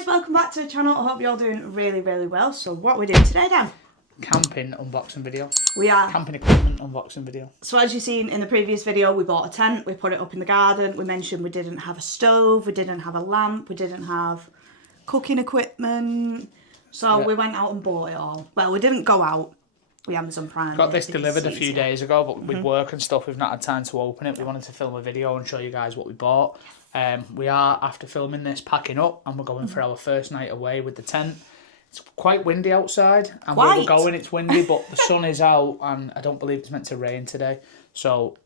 guys, welcome back to the channel. I hope you're all doing really well. So what are we doing today, Dan? Camping unboxing video. We are. Camping equipment unboxing video. So as you've seen in the previous video, we bought a tent, we put it up in the garden. We mentioned we didn't have a stove, we didn't have a lamp, we didn't have cooking equipment. So we went out and bought it all. Well, we didn't go out. We Amazon Prime. Got this delivered a few days ago, but with work and stuff, we've not had time to open it. We wanted to film a video and show you guys what we bought. We are, after filming this, packing up and we're going for our first night away with the tent. It's quite windy outside, and where we're going, it's windy, but the sun is out, and I don't believe it's meant to rain today, so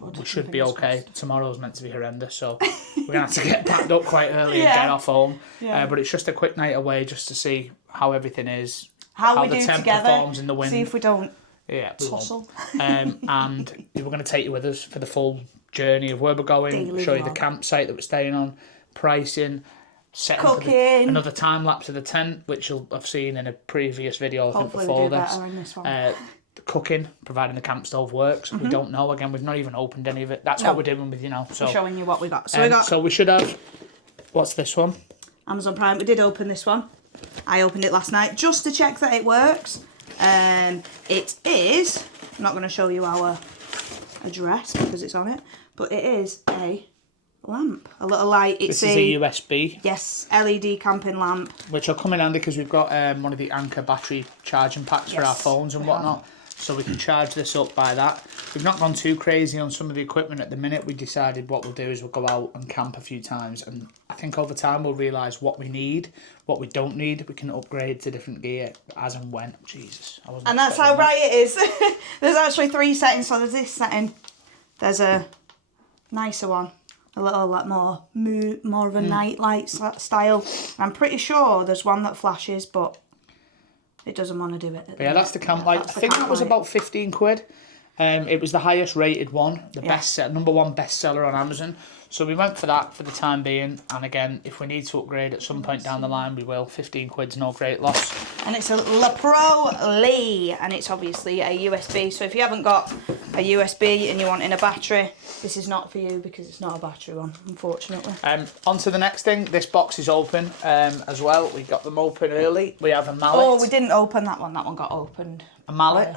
we should be okay. Tomorrow's meant to be horrendous, so we're going to have to get packed up quite early and get off home. But it's just a quick night away just to see how everything is, how the tent performs in the wind. See if we don't tussle. And we're going to take you with us for the full journey of where we're going, show you the campsite that we're staying on, pricing, cooking, another time lapse of the tent, which you'll have seen in a previous video. I think before this. The cooking, providing the camp stove works. We don't know. Again, we've not even opened any of it. That's what we're doing with you now. So we're showing you what we got. So So we should have. What's this one? Amazon Prime. We did open this one. I opened it last night just to check that it works. It is. I'm not going to show you our address because it's on it, but it is a lamp, a little light. This is a USB. Yes, LED camping lamp. Which will come in handy because we've got one of the Anker battery charging packs for our phones and whatnot. So we can charge this up by that. We've not gone too crazy on some of the equipment at the minute. We decided what we'll do is we'll go out and camp a few times. And I think over time we'll realise what we need, what we don't need. We can upgrade to different gear as and when. Jesus. And that's how bright it is. There's actually 3 settings. So there's this setting. There's a nicer one. A little like more of a night light style. I'm pretty sure there's one that flashes, but it doesn't want to do it. Yeah, that's the camp light. I think that was about 15 quid. It was the highest rated one, the #1 bestseller on Amazon. So we went for that for the time being. And again, if we need to upgrade at some point down the line, we will. 15 quid's no great loss. And it's a LaPro Lee, and it's obviously a USB. So if you haven't got a USB and you want in a battery, this is not for you because it's not a battery one, unfortunately. On to the next thing. This box is open as well. We got them open early. We have a mallet. Oh, we didn't open that one. That one got opened. A mallet.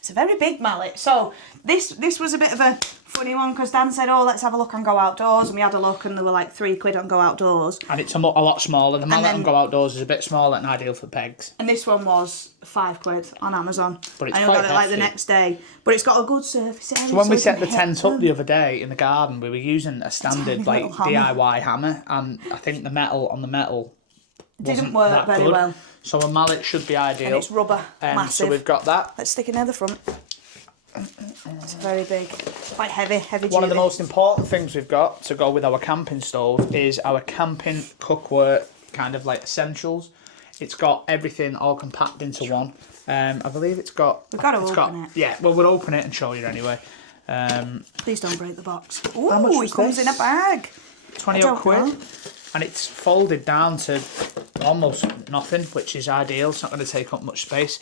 It's a very big mallet. So this was a bit of a funny one because Dan said, oh, let's have a look and go outdoors. And we had a look and there were like 3 quid on go outdoors. And it's a lot smaller. The mallet on go outdoors is a bit smaller and ideal for pegs. And this one was 5 quid on Amazon. But it's I quite got it like hefty. the next day. But it's got a good surface area. So when we set the tent up the other day in the garden, we were using a standard like DIY hammer. And I think the metal on the metal didn't work very well. So a mallet should be ideal. And it's rubber, massive. So we've got that. Let's stick it near the front. It's very big, quite heavy duty. One of the most important things we've got to go with our camping stove is our camping cookware kind of like essentials. It's got everything all compacted into one. I believe it's got... We've got to open it. Yeah, well, we'll open it and show you anyway. Please don't break the box. Ooh, it comes in a bag. 20 odd quid. And it's folded down to almost nothing, which is ideal. It's not going to take up much space.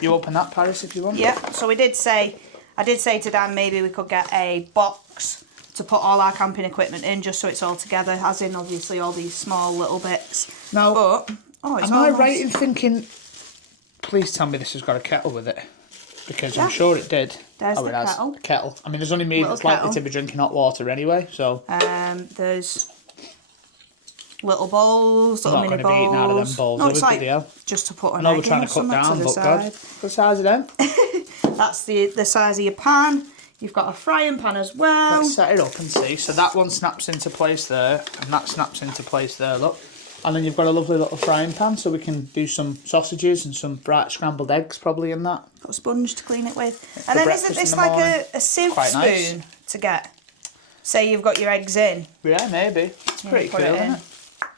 You open that, Paris, if you want. Yeah, so I did say to Dan maybe we could get a box to put all our camping equipment in just so it's all together, as in obviously all these small little bits. Now, but, am I right in thinking, please tell me this has got a kettle with it? Because I'm sure it did. There's the kettle. A kettle. I mean, there's only me that's likely to be drinking hot water anyway, so... There's little bowls, little mini bowls. I'm not going to be eating out of them bowls. No, it's like just to put an egg in or trying to cut down, but God, the size of them. That's the size of your pan. You've got a frying pan as well. Let's set it up and see. So that one snaps into place there, and that snaps into place there, look. And then you've got a lovely little frying pan, so we can do some sausages and some bright scrambled eggs probably in that. Got a sponge to clean it with. And then isn't this like a sieve spoon to get? Say you've got your eggs in. Yeah, maybe. It's pretty cool, isn't it?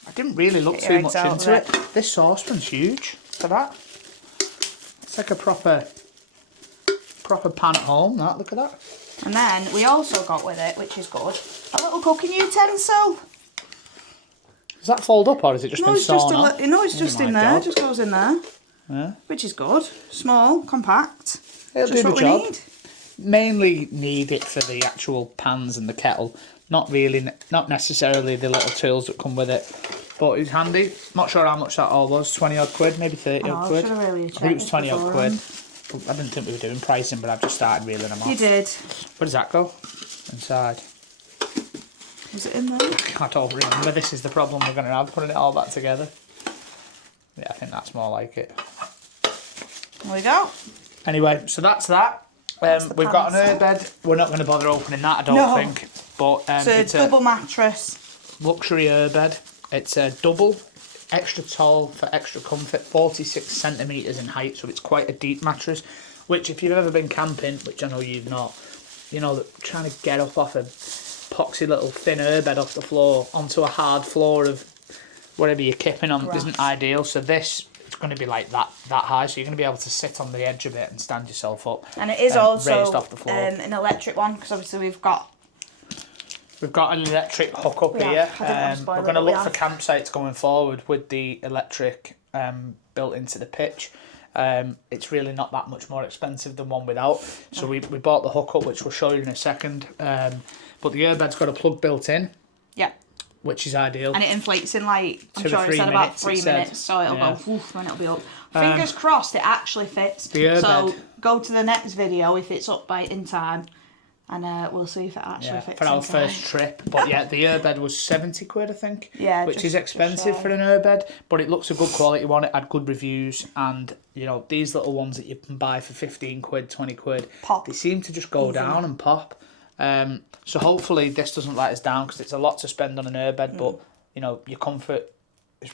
I didn't really look too much into it. This saucepan's huge for that. It's like a proper pan at home, that. Look at that. And then we also got with it, which is good, a little cooking utensil. Does that fold up or has it just been sawn off? No, it's just in there. It just goes in there. Yeah. Which is good. Small, compact. It'll do the job. Mainly need it for the actual pans and the kettle. Not necessarily the little tools that come with it. but it's handy. Not sure how much that all was, 20 odd quid, maybe 30 odd quid. I really I think it was 20 odd quid. I didn't think we were doing pricing, but I've just started reeling them off. You did. Where does that go? Inside. Was it in there? I don't remember. This is the problem we're going to have, putting it all back together. Yeah, I think that's more like it. There we go. Anyway, so that's that. We've got an bed. We're not going to bother opening that, I don't think. But so it's double mattress. Luxury bed. It's a double, extra tall for extra comfort, 46 centimetres in height, so it's quite a deep mattress, which if you've ever been camping, which I know you've not, you know that trying to get up off a poxy little thin bed off the floor onto a hard floor of whatever you're kipping on isn't ideal. So this, it's going to be like that high, so you're going to be able to sit on the edge of it and stand yourself up. And it is also raised off the floor. An electric one, because obviously we've got an electric hookup here. We're going to look for campsites going forward with the electric built into the pitch. It's really not that much more expensive than one without. So we bought the hookup, which we'll show you in a second. But the airbed's got a plug built in. Yeah. Which is ideal. And it inflates in like, I'm sure it said about 3 minutes, so it'll go woof and it'll be up. Fingers crossed it actually fits. The airbed. So go to the next video if it's up in time. And we'll see if it actually fits for our first trip. But yeah, the airbed was 70 quid, I think. Yeah, which is expensive for an airbed, but it looks a good quality one. It had good reviews, and you know these little ones that you can buy for 15 quid, 20 quid, pop. They seem to just go down and pop. So hopefully this doesn't let us down, because it's a lot to spend on an airbed, but you know your comfort is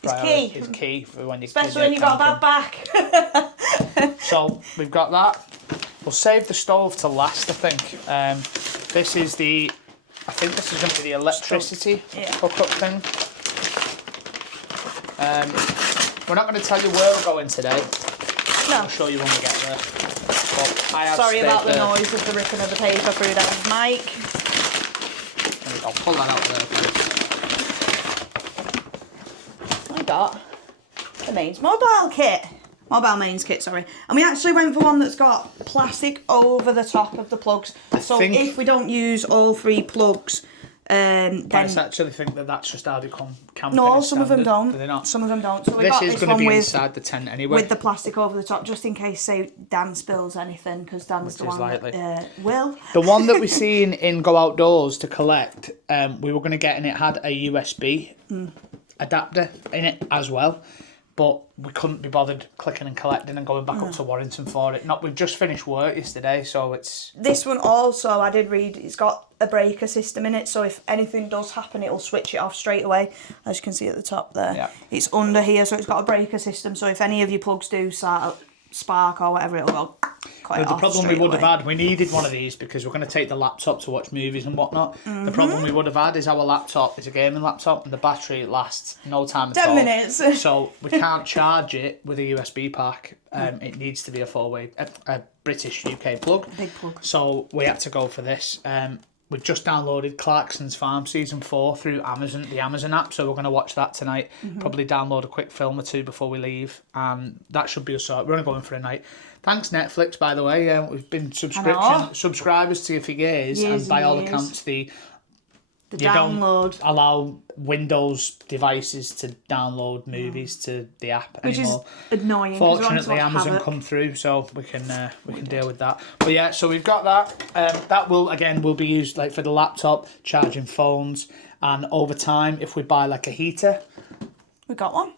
key for when you, especially when you got a bad back. So we've got that. We'll save the stove to last, I think. This is I think this is going to be the electricity hookup thing. We're not going to tell you where we're going today. No. I'll show you when we get there. But sorry about the noise of the ripping of the paper through Dan's mic. I'll pull that out there. I got the mains mobile kit. Mobile mains kit, sorry. And we actually went for one that's got plastic over the top of the plugs. So if we don't use all 3 plugs, then... I actually think that's just how they come camping. No, some of them don't. Do they not? Some of them don't. So we this got is going to be inside the tent anyway. With the plastic over the top, just in case, say, Dan spills anything, because Dan's the one that will. The one that we seen in Go Outdoors to collect, we were going to get, and it had a USB adapter in it as well. But we couldn't be bothered clicking and collecting and going back up to Warrington for it. We've just finished work yesterday, so it's... This one also, I did read, it's got a breaker system in it, so if anything does happen, it'll switch it off straight away, as you can see at the top there. Yeah. It's under here, so it's got a breaker system, so if any of your plugs do spark or whatever, it'll go cut it off. The problem we would have had, we needed one of these because we're going to take the laptop to watch movies and whatnot. The problem we would have had is our laptop is a gaming laptop and the battery lasts no time at all. 10 minutes. So we can't charge it with a USB pack. It needs to be a 4-way, a British UK plug. Big plug. So we had to go for this. We've just downloaded Clarkson's Farm Season 4 through Amazon, the Amazon app, so we're going to watch that tonight. Probably download a quick film or 2 before we leave. That should be a sort. We're only going for a night. Thanks, Netflix, by the way. We've been subscribers to you for years, and by all accounts, you download. don't allow Windows devices to download movies to the app anymore. Which is annoying. Fortunately, Amazon come through, so we can deal with that. But yeah, so we've got that. That will be used like for the laptop, charging phones, and over time, if we buy like a heater, we got one.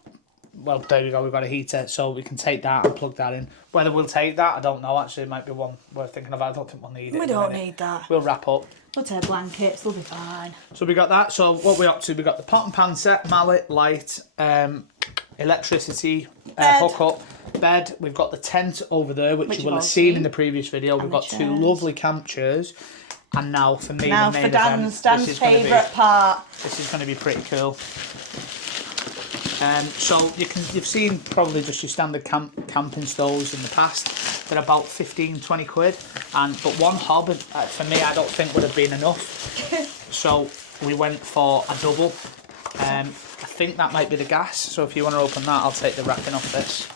Well, there we go. We've got a heater, so we can take that and plug that in. Whether we'll take that, I don't know. Actually, it might be one we're thinking of. I don't think we'll need it. We don't need that. We'll wrap up. We'll take blankets. They'll be fine. So we got that. So what we're up to, we got the pot and pan set, mallet, light, electricity, hookup, bed. We've got the tent over there, which you will have seen in the previous video. We've got 2 lovely camp chairs. And now for me, the main event. Dan's favourite part. This is going to be pretty cool. So you've seen probably just your standard camping stoves in the past. They're about 15-20 quid, but one hob for me I don't think would have been enough. So we went for a double. I think that might be the gas. So if you want to open that, I'll take the wrapping off this.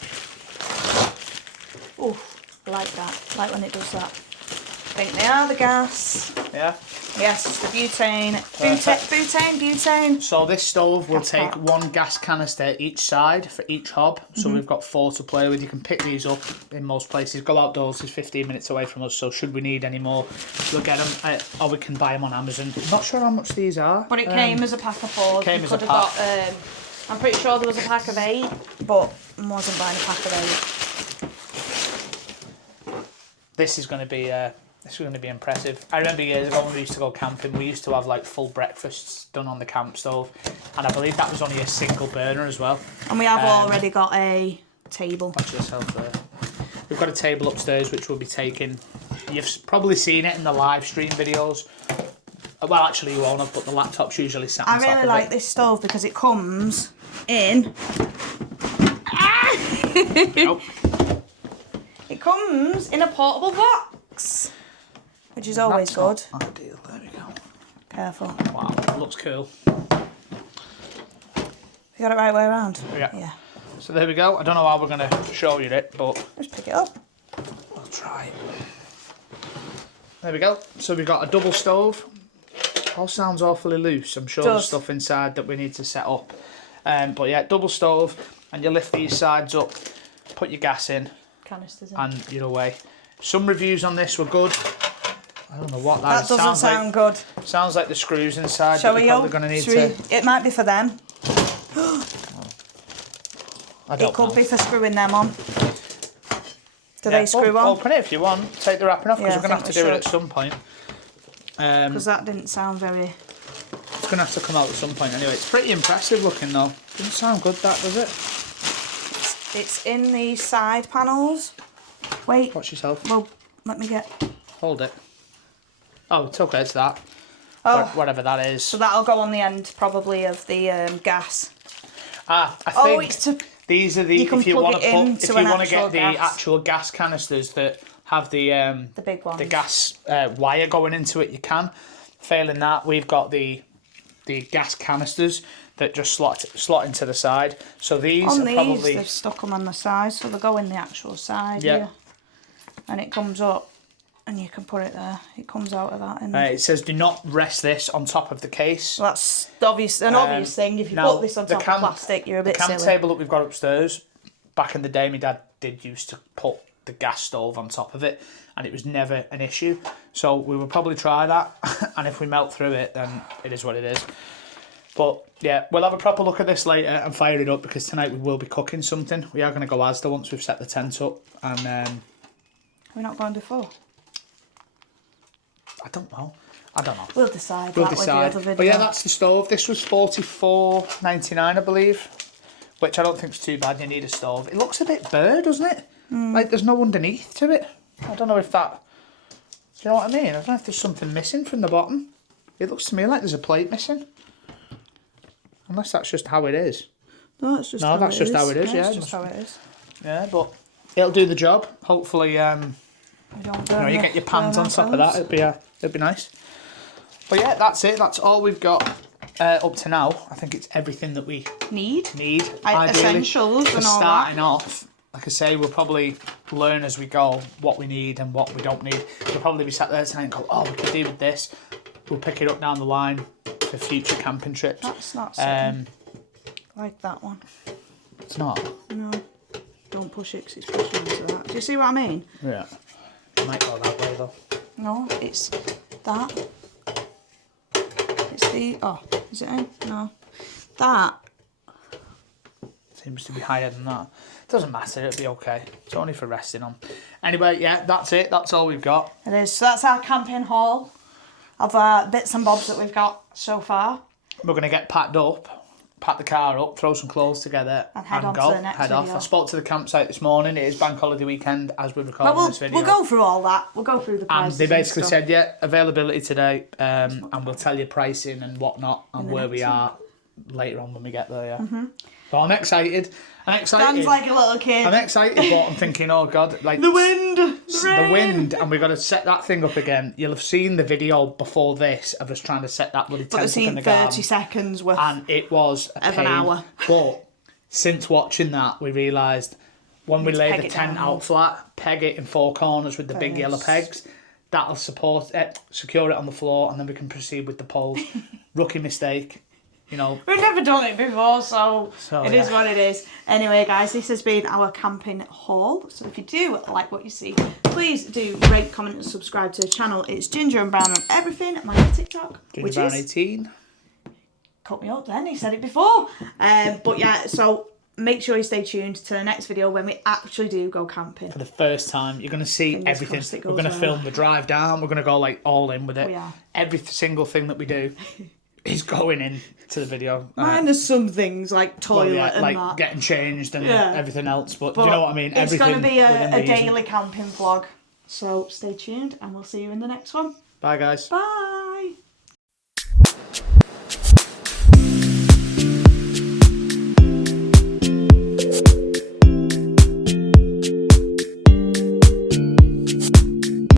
Oh, I like that. I like when it does that. I think they are the gas. Yeah. Yes, the butane. Perfect. Butane. So this stove will Gas take pack. 1 gas canister each side for each hob. So we've got 4 to play with. You can pick these up in most places. Go Outdoors is 15 minutes away from us, so should we need any more, we'll get them, or we can buy them on Amazon. Not sure how much these are. But it came as a pack of 4. Came You as a could pack. have got, I'm pretty sure there was a pack of 8, but I wasn't buying a pack of 8. This is going to be impressive. I remember years ago when we used to go camping, we used to have like full breakfasts done on the camp stove, and I believe that was only a single burner as well. And we have already got a table. Watch yourself there. We've got a table upstairs which we'll be taking. You've probably seen it in the live stream videos. Well, actually you won't have, but the laptop's usually sat on I top really of like it. this stove because it comes in. Nope. It comes in a portable box, which is always good. That's not ideal. There we go. Careful. Wow, it looks cool. You got it right way around? Yeah. So there we go. I don't know how we're going to show you it, but Just pick it up. I'll try. There we go. So we've got a double stove. All sounds awfully loose. I'm sure there's Does. stuff inside that we need to set up. But yeah, double stove, and you lift these sides up, put your gas in, Canisters in. and you're away. Some reviews on this were good. I don't know what that is. That doesn't sound good. Sounds like the screws inside. Shall that we we're go? probably going to need Should to. It might be for them. I don't It could know. be for screwing them on. Do Yeah, they screw on? Open it if you want. Take the wrapping off because Yeah, we're going I to have to think do we it at should. some point. Because that didn't sound very... It's going to have to come out at some point anyway. It's pretty impressive looking though. Doesn't sound good that, does it? It's in the side panels. Wait. Watch yourself. Well, let me get... Hold it. Oh, it's okay, it's that. Oh, Whatever that is. so that'll go on the end probably of the gas. Ah, I Oh, think it's to... these are the you can if you plug want it to put into if you an want to get actual the gas. actual gas canisters that have the big ones. the gas wire going into it, you can. Failing that, we've got the gas canisters that just slot into the side. So these On are these, probably they've stuck them on the side, so they go in the actual side Yeah. here. And it comes up, and you can put it there. It comes out of that. And it says do not rest this on top of the case. that's obvious, an obvious thing. If you now, put this on the top of plastic, you're a bit The camp silly. table that we've got upstairs, back in the day, my dad did used to put the gas stove on top of it, and it was never an issue. So we will probably try that, and if we melt through it, then it is what it is. But yeah, we'll have a proper look at this later and fire it up because tonight we will be cooking something. We are going to go Asda once we've set the tent up, and We're not going before. I don't know. We'll decide. We'll that decide. With the other video. But yeah, that's the stove. This was $44.99, I believe, which I don't think is too bad. You need a stove. It looks a bit bare, doesn't it? Like there's no underneath to it. I don't know if that. Do you know what I mean? I don't know if there's something missing from the bottom. It looks to me like there's a plate missing. Unless that's just how it is. No, it's just No, how that's it just is. how it is, yeah, It's just how it is. Yeah, but it'll do the job. Hopefully, We don't burn you the- get your pans burn on top of that. ourselves. It'd be nice. But yeah, that's it. That's all we've got up to now. I think it's everything that we Need need. Ideally, essentials for and all starting that. off. Like I say, we'll probably learn as we go what we need and what we don't need. We'll probably be sat there tonight and go, oh, we could do with this. We'll pick it up down the line for future camping trips. That's not sitting like that one. It's not. No, don't push it because it's pushing into that. Do you see what I mean? Yeah. It might go that way though. No, it's that. It's the... Oh, is it in? No. That. Seems to be higher than that. Doesn't matter, it'll be okay. It's only for resting on. Anyway, yeah, that's it. That's all we've got. It is. So that's our camping haul of bits and bobs that we've got so far. We're going to get packed up, pack the car up, throw some clothes together And head on to go. the next Head off. video. I spoke to the campsite this morning. It is bank holiday weekend as we're recording But this video. we'll go through all that. We'll go through the And prices. they basically stuff. said, yeah, availability today, and we'll tell you pricing and whatnot and the where we next are later on when we get there, yeah. So I'm excited. Dan's like a little kid. I'm excited, but I'm thinking, oh God, like... The wind! The wind, and we've got to set that thing up again. You'll have seen the video before this of us trying to set that bloody But tent I've up in seen the 30 garden. seconds worth. And it was a Of an pain. hour. But since watching that, we realised when we Let's lay peg the it tent down. out flat, peg it in four corners with the big Very yellow nice. pegs, That'll secure it on the floor, and then we can proceed with the poles. Rookie mistake, you know. We've never done it before, so it is yeah. what it is. Anyway, guys, this has been our camping haul. So if you do like what you see, please do rate, comment, and subscribe to the channel. It's Ginger and Brown on everything. My TikTok, Ginger which Brown is 18. Cut me up then, he said it before. But yeah, so make sure you stay tuned to the next video when we actually do go camping. For the first time, you're going to see Fingers everything. crossed it We're goes going to well. film the drive down. We're going to go like all in with it. We are. Every single thing that we do is going in to the video. Minus some things like toilet and like that. getting changed and Yeah. everything else. But, do But you know what I mean? It's going to be within a reason. daily camping vlog. So stay tuned and we'll see you in the next one. Bye, guys. Bye.